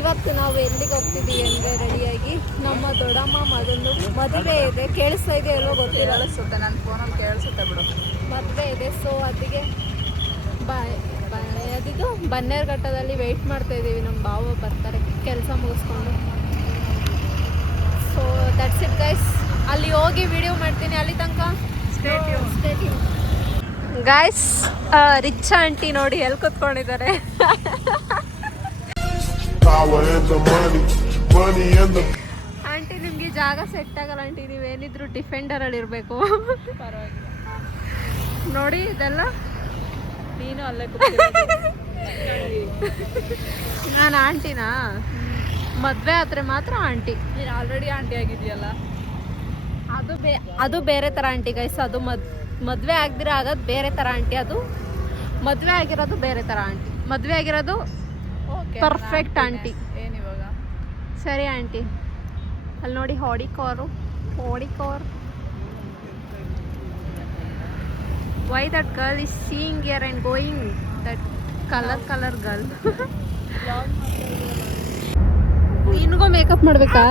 ಇವತ್ತು ನಾವು ಎಲ್ಲಿಗೆ ಹೋಗ್ತಿದ್ದೀವಿ ಅಂದರೆ ರೆಡಿಯಾಗಿ ನಮ್ಮ ದೊಡ್ಡಮ್ಮ ಮಗಂದು ಮದುವೆ ಇದೆ. ಕೇಳಿಸ್ತಾ ಇದೆ ಎಲ್ಲೋ ಗೊತ್ತಿಲ್ಲ, ಕೇಳಿಸುತ್ತೆ, ನನ್ನ ಫೋನಲ್ಲಿ ಕೇಳಿಸುತ್ತೆ ಬಿಡು. ಮದುವೆ ಇದೆ. ಸೊ ಅದಕ್ಕೆ ಅದಿದು ಬನ್ನೇರುಘಟ್ಟದಲ್ಲಿ ವೆಯ್ಟ್ ಮಾಡ್ತಾ ಇದ್ದೀವಿ. ನಮ್ಮ ಬಾವ ಬರ್ತಾರೆ ಕೆಲಸ ಮುಗಿಸ್ಕೊಂಡು. So that's it guys. ಅಲ್ಲಿ ಹೋಗಿ ವಿಡಿಯೋ ಮಾಡ್ತೀನಿ. ಅಲ್ಲಿ ತನಕ ಸ್ಟೇ ಗೈಸ್. ರಿಚ್ ಆಂಟಿ ನೋಡಿ ಎಲ್ಲಿ ಕೂತ್ಕೊಂಡಿದ್ದಾರೆ. ಆಂಟಿ ನಿಮ್ಗೆ ಜಾಗ ಸೆಟ್ ಆಗಲ್ಲ ಆಂಟಿ, ನೀವೇನಿದ್ರು ಡಿಫೆಂಡರಲ್ಲಿ ಇರಬೇಕು. ನೋಡಿ ಇದೆಲ್ಲ ನೀನು ಅಲ್ಲೇ ನಾನು ಆಂಟಿನಾ? ಮದುವೆ ಆದರೆ ಮಾತ್ರ ಆಂಟಿ. ನೀನು ಆಲ್ರೆಡಿ ಆಂಟಿ ಆಗಿದೆಯಲ್ಲ. ಅದು ಬೇರೆ ಥರ ಆಂಟಿ ಗೈಸ್. ಅದು ಮದುವೆ ಆಗದಿರ ಆಗೋದು ಬೇರೆ ಥರ ಆಂಟಿ. ಅದು ಮದುವೆ ಆಗಿರೋದು ಬೇರೆ ಥರ ಆಂಟಿ. ಮದುವೆ ಆಗಿರೋದು ಪರ್ಫೆಕ್ಟ್ ಆಂಟಿ. ಏನಿವಾಗ ಸರಿ ಆಂಟಿ. ಅಲ್ಲಿ ನೋಡಿ ಹಾಡಿ car. Why that girl is seeing here and going that colour girl. ನಿನಗೂ ಮೇಕಪ್ ಮಾಡಬೇಕಾ?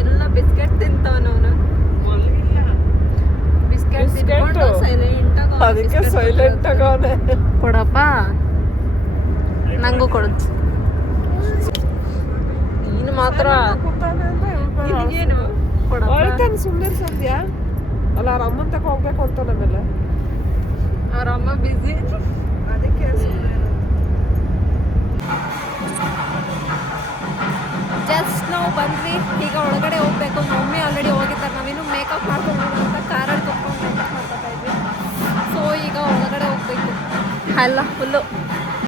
ಎಲ್ಲ ಬಿಸ್ಕೆಟ್ ತಿಂತವನು ಅವನು. ಬಿಸ್ಕೆಟ್ ತಿನ್ಕೊಂಡು ಸೈಲೆಂಟ್ ಆಗವನೆ. ಕೊಡಪ್ಪ, ನಂಗೂ ಕೊಡು. ನೀನು ಮಾತ್ರ ಏನು ಕೊಡಪ್ಪ. ಸುಮ್ಮನೆ ಸಂಧ್ಯಾ ಅಲ್ಲ, ಅವ್ರ ಅಮ್ಮನ ತಕ ಹೋಗ್ಬೇಕು ಅಂತ ನಮ್ಮೆಲ್ಲ. ಅವ್ರ ಅಮ್ಮ ಬಿಸಿ, ಅದಕ್ಕೆ ಜಸ್ಟ್ ನಾವು ಬಂದ್ವಿ. ಈಗ ಒಳಗಡೆ ಹೋಗ್ಬೇಕು. ಮಮ್ಮಿ ಆಲ್ರೆಡಿ ಹೋಗಿದ್ದಾರೆ. ನಾವಿನ್ನು ಮೇಕಪ್ ಮಾಡ್ಕೊಂಡು ಅಂತ ಕಾರಲ್ಲಿ ಕುತ್ಕೊಂಡು ಮೇಕಪ್ ಮಾಡ್ಕೊತಾ ಇದ್ವಿ. ಸೊ ಈಗ ಒಳಗಡೆ ಹೋಗ್ಬೇಕು. ಅಲ್ಲ ಫುಲ್ಲು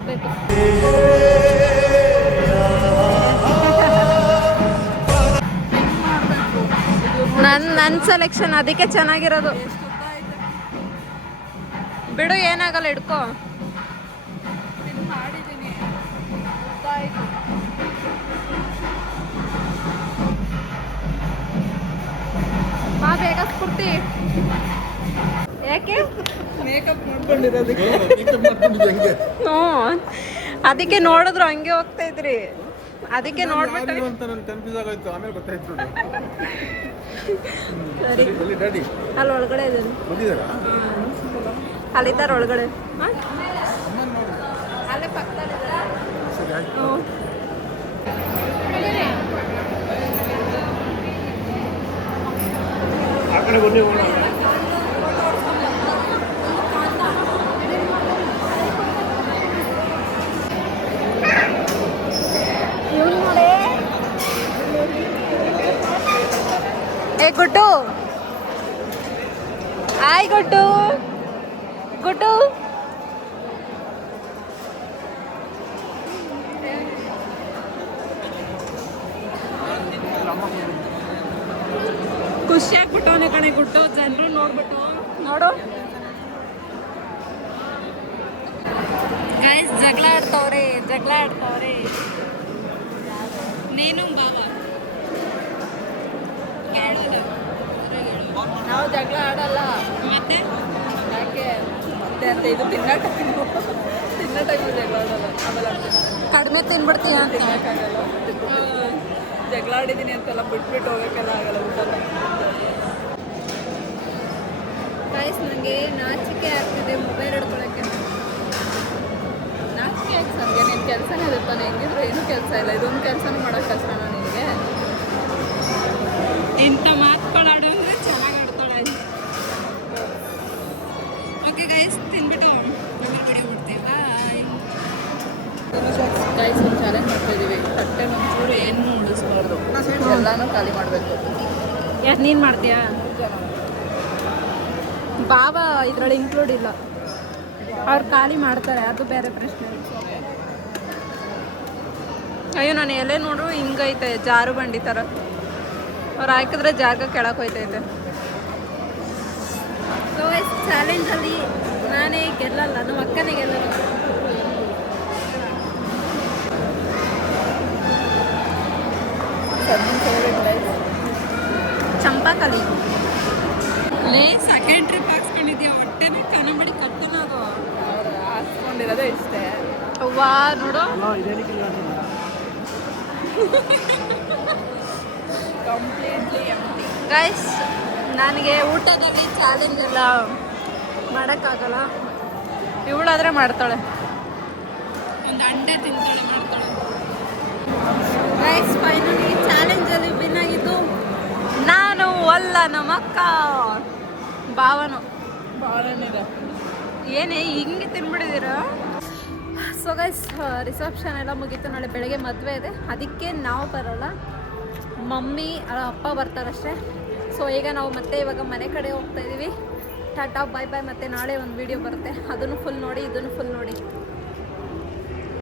ಬೇಕು. ನನ್ನ ಸೆಲೆಕ್ಷನ್ ಅದಕ್ಕೆ ಚೆನ್ನಾಗಿರೋದು. ಬಿಡು, ಏನಾಗಲ್ಲ, ಹಿಡ್ಕೋ. ಮಾಡಿದ್ದೀನಿ. ಬಾ ಬೇಗ ಸ್ಫೂರ್ತಿ. ಯಾಕೆ ಮೇಕಪ್ ಮಾಡ್ಕೊಂಡಿರೋದಕ್ಕೆ? ಹ್ಞೂ, ಅದಕ್ಕೆ ನೋಡಿದ್ರು ಹಂಗೆ ಹೋಗ್ತಾ ಇದ್ರಿ. ಅದಕ್ಕೆ ನೋಡ್ಬಿಟ್ಟು ಸರಿ. ಅಲ್ಲಿ ಒಳಗಡೆ ಇದ್ದೇನೆ. ಅಲ್ಲಿದ್ದಾರೆ ಒಳಗಡೆ. ಅಲ್ಲೇ ಪಕ್ಕದಲ್ಲಿದ್ದಾರೆ. ಏ ಗುಡ್ಡು, ಹಾಯ್ ಗುಡ್ಡು. ಖುಷಿ ಆಗ್ಬಿಟ್ಟವನೇ ಕಣೆ ಗುಡ್ಡು. ಜನರು ನೋಡ್ಬಿಟ್ಟು ನೋಡು ಗೈಸ್, ಜಗಳ ಆಡ್ತವ್ರೆ. ನೀನು ಬಾವ ನಾವು ಜಗಳ ಆಡಲ್ಲ. ಮತ್ತೆ ಯಾಕೆ ಮತ್ತೆ ಅಂತ ಇದು ತಿನ್ನೋ ಟೈಮಲ್ಲಿ ಜಗಳ ಆಡಲ್ಲ. ಆಮೇಲೆ ಕಡಿಮೆ ತಿನ್ಬಿಡ್ತೀಯ ಅಂತ ತಿನ್ನೋಕ್ಕಾಗಲ್ಲ. ಜಗಳ ಆಡಿದ್ದೀನಿ ಅಂತೆಲ್ಲ ಬಿಟ್ಬಿಟ್ಟು ಹೋಗೋಕ್ಕೆಲ್ಲ ಆಗಲ್ಲ. ಊಟಲ್ಲ ಗೈಸ್, ನನಗೆ ನಾಚಿಕೆ ಆಗ್ತಿದೆ ಮೊಬೈಲ್ ಹಿಡ್ಕೊಳಕ್ಕೆ. ನಾಚಿಕೆ ಯಾಕೆ ಸಂಧ್ಯಾ? ನಿನ್ನ ಕೆಲಸನೇ ಇರುತ್ತಾನೆ. ಹೆಂಗಿದ್ರು ಏನೂ ಕೆಲಸ ಇಲ್ಲ. ಇದೊಂದು ಕೆಲಸನೂ ಮಾಡೋಕ್ಕೆ ಕಷ್ಟನಾ ನಿನಗೆ? ಇಂಥ ಮಾತುಗಳಾಡೋ ಅಂದರೆ ಚೆನ್ನಾಗಿ ಆಡ್ತಾಳೆ. ಓಕೆ ಗೈಸ್, ತಿನ್ಬಿಟ್ಟು ವಿಡಿಯೋ ಮಾಡ್ತೀವಿ. ಬಾಯ್ ಗೈಸ್, ಒಂದು ಚಾಲೆಂಜ್ ಮಾಡ್ತಾಯಿದ್ದೀವಿ. ತಟ್ಟೆ ಒಂಚೂರು ಏನು ಉಳಿಸ್ಬಾರ್ದು, ಎಲ್ಲನೂ ಖಾಲಿ ಮಾಡಬೇಕು. ಯಾಕೆ ನೀನು ಮಾಡ್ತೀಯಾ? ಬಾವ ಇದರಲ್ಲಿ ಇನ್ಕ್ಲೂಡ್ ಇಲ್ಲ. ಅವ್ರು ಖಾಲಿ ಮಾಡ್ತಾರೆ, ಅದು ಬೇರೆ ಪ್ರಶ್ನೆ. ಅಯ್ಯೋ, ನಾನು ಎಲೆ ನೋಡು ಹಿಂಗೈತೆ, ಜಾರು ಬಂಡಿ ಥರ. ಅವ್ರು ಹಾಕಿದ್ರೆ ಜಾಗ ಕೆಳಗೆ ಹೋಯ್ತೈತೆ. ಚಾಲೆಂಜಲ್ಲಿ ನಾನೇ ಗೆಲ್ಲಲ್ಲ, ನಮ್ಮ ಅಕ್ಕನೇ ಗೆಲ್ಲಲ್ಲ. ಚಂಪಾಕಲಿ ಲೇ ಸೆಕೆಂಡ್ ಟ್ರಿಪ್ ಹಾಕ್ಸ್ಕೊಂಡಿದ್ಯಾ? ಹೊಟ್ಟೆನ ಕನಬಡಿ ಕಟ್ಟಿನದು ಅವ್ರು ಹಾಕ್ಸ್ಕೊಂಡಿರೋದೇ ಇಷ್ಟೇ. ವಾ ನೋಡು ಕಂಪ್ಲೀಟ್ಲಿ ಎಂಟಿ. ಗೈಸ್, ನನಗೆ ಊಟದಲ್ಲಿ ಚಾಲೆಂಜ್ ಎಲ್ಲ ಮಾಡೋಕ್ಕಾಗಲ್ಲ. ಇವಳಾದರೆ ಮಾಡ್ತಾಳೆ, ಒಂದು ಅಂಡೆ ತಿಂತಾಳೆ, ಮಾಡ್ತಾಳೆ. ಗೈಸ್ ಫೈನಲಿ ಚಾಲೆಂಜಲ್ಲಿ ವಿನ್ ಆಗಿದ್ದು ನಾನು ಅಲ್ಲ, ನಮ್ಮಕ್ಕ ಭಾವನು. ಬಾಳೆಹಣ್ಣಿದೆ. ಏನೇ ಹಿಂಗೆ ತಿನ್ಬಿಟ್ಟಿದ್ದೀರಾ? ಸೊ ಗೈಸ್, ರಿಸೆಪ್ಷನ್ ಎಲ್ಲ ಮುಗೀತು. ನಾಳೆ ಬೆಳಗ್ಗೆ ಮದುವೆ ಇದೆ, ಅದಕ್ಕೆ ನಾವು ಬರೋಲ್ಲ, ಮಮ್ಮಿ ಅಪ್ಪ ಬರ್ತಾರಷ್ಟೇ. ಸೊ ಈಗ ನಾವು ಮತ್ತೆ ಇವಾಗ ಮನೆ ಕಡೆ ಹೋಗ್ತಾ ಇದ್ದೀವಿ. ಟಾಟಾ ಬಾಯ್ ಬಾಯ್. ಮತ್ತು ನಾಳೆ ಒಂದು ವೀಡಿಯೋ ಬರುತ್ತೆ, ಅದನ್ನು ಫುಲ್ ನೋಡಿ, ಇದನ್ನು ಫುಲ್ ನೋಡಿ.